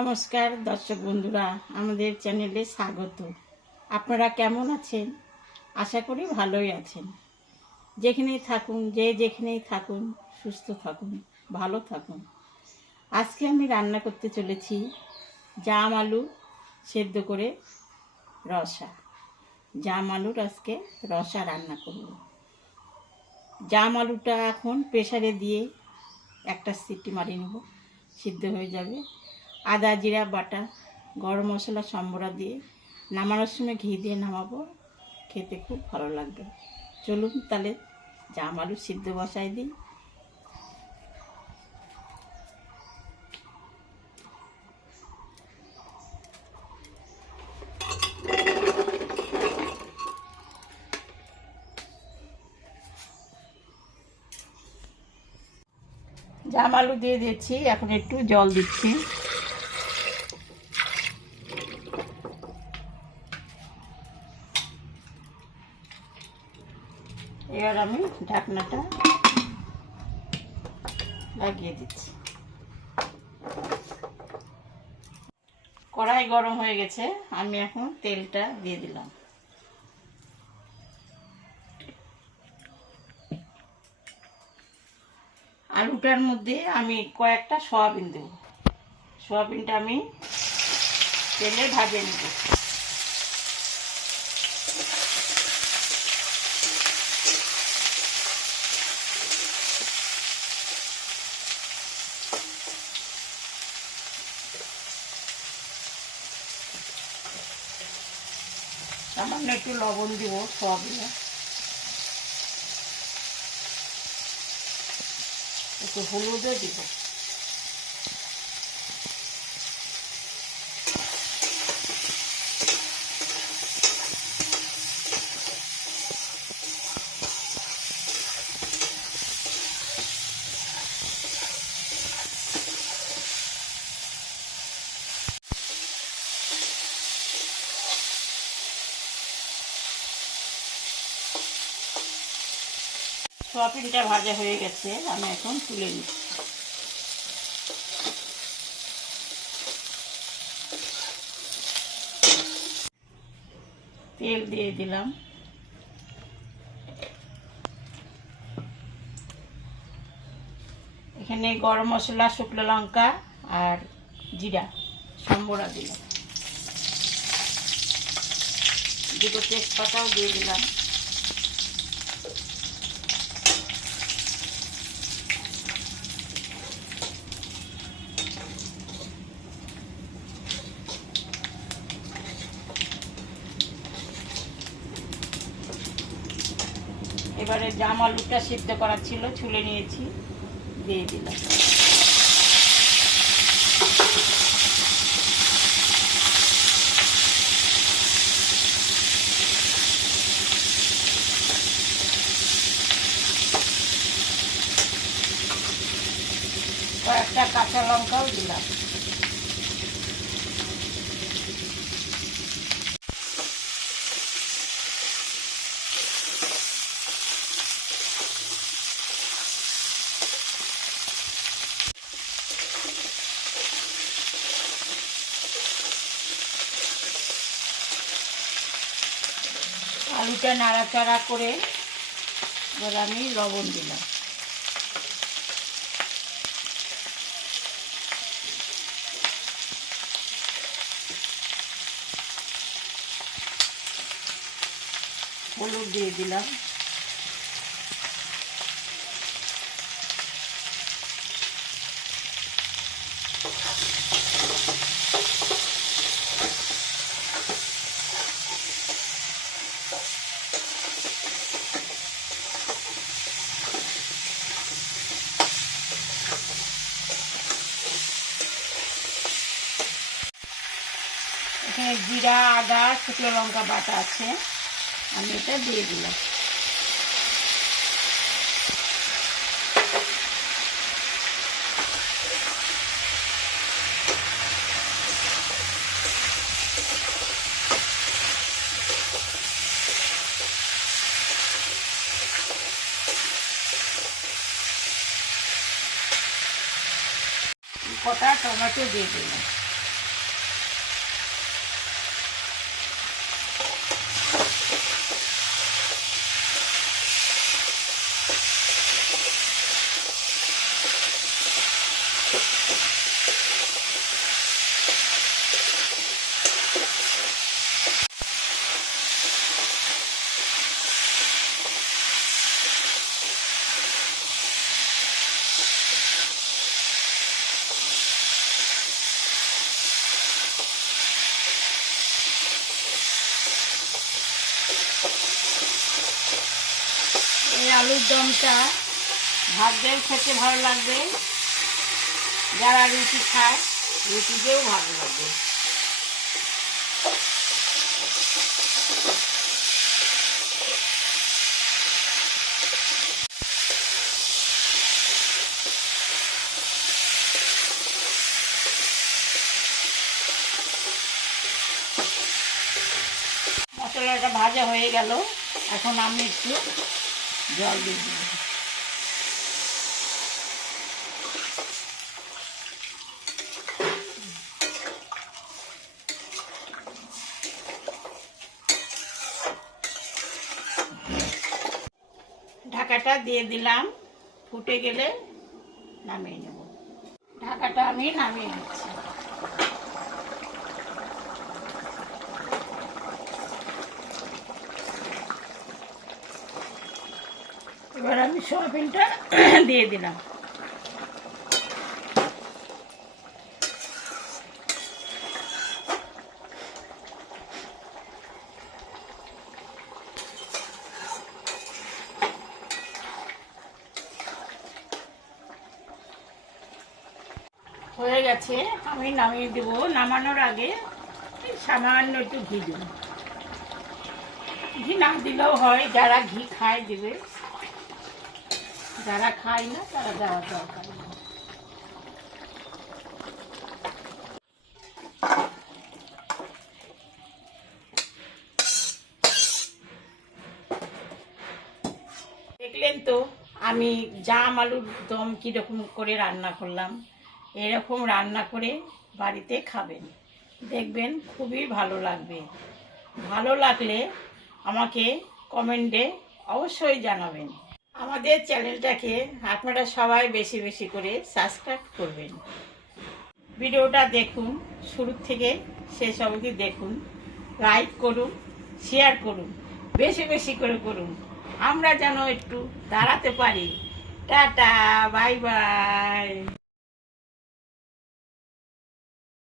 নমস্কার দর্শক বন্ধুরা, আমাদের চ্যানেলে স্বাগত। আপনারা কেমন আছেন? আশা করি ভালোই আছেন। যেখানেই থাকুন, যেখানেই থাকুন, সুস্থ থাকুন, ভালো থাকুন। আজকে আমি রান্না করতে চলেছি জাম আলু সেদ্ধ করে রসা। জাম আলুর আজকে রসা রান্না করব। জাম আলুটা এখন প্রেসারে দিয়ে একটা সিটি মারিয়ে নেব, সিদ্ধ হয়ে যাবে। আদা জিরা বাটা, গরম মশলা সম্বরা দিয়ে নামানোর সময় ঘি দিয়ে নামাবো, খেতে খুব ভালো লাগবে। চলুন তাহলে জাম আলু সিদ্ধ বসাই দিই। জাম আলু দিয়ে দিচ্ছি, এখন একটু জল দিচ্ছি। এবার আমি ঢাকনাটা লাগিয়ে দিচ্ছি। কড়াই গরম হয়ে গেছে, আমি এখন তেলটা দিয়ে দিলাম। আলুটার মধ্যে আমি কয়েকটা সয়াবিন দেব। সয়াবিনটা আমি তেলে ভাজে নেব। সামান্য একটু লবণ দিব সয়াবিনে, একটু হলুদও দিব। সয়াবিনটা ভাজা হয়ে গেছে, আমি এখন তুলে নিচ্ছি। তেল দিয়ে দিলাম। এখানে গরম মশলা, শুকনো লঙ্কা আর জিরা সম্বরা দিলাম, দুটো তেজপাতাও দিয়ে দিলাম। এবারে জাম আলুটা সিদ্ধ করা ছিল, ছুলে নিয়েছি, দিয়ে দিলাম। কয়েকটা কাঁচা লঙ্কাও দিলাম। আলুটা নাড়াচাড়া করে এবার আমি লবণ দিলাম। হলুদ দিয়ে দিলাম। এখানে জিরা, আদা, শুকনো লঙ্কা বাটা আছে, আমি এটা দিয়ে দিলাম। কটা টমেটো দিয়ে দিলাম। আলুর দমটা ভাত দিয়েও খেতে ভালো লাগবে, যারা রুটি খায় রুটি দিয়েও ভালো লাগবে। মশলাটা ভাজা হয়ে গেল, এখন আমি একটু জল দিয়ে দিই। ঢাকাটা দিয়ে দিলাম, ফুটে গেলে নামিয়ে নেব। ঢাকাটা আমি নামিয়ে নিচ্ছি। এবার আমি সয়াবিনটা দিয়ে দিলাম। হয়ে গেছে, আমি নামিয়ে দেব। নামানোর আগে সামান্য একটু ঘি দেব। ঘি না দিলেও হয়, যারা ঘি খায় দেবে, যারা খায় না তারা দেওয়ার দরকার নেই। দেখলেন তো আমি জাম আলুর দম কীরকম করে রান্না করলাম। এরকম রান্না করে বাড়িতে খাবেন, দেখবেন খুবই ভালো লাগবে। ভালো লাগলে আমাকে কমেন্টে অবশ্যই জানাবেন। আমাদের চ্যানেলটাকে আপনারা সবাই বেশি বেশি করে সাবস্ক্রাইব করবেন। ভিডিওটা দেখুন, শুরু থেকে শেষ অবধি দেখুন, লাইক করুন, শেয়ার করুন, বেশি বেশি করে করুন, আমরা যেন একটু দাঁড়াতে পারি। Tata, bye bye.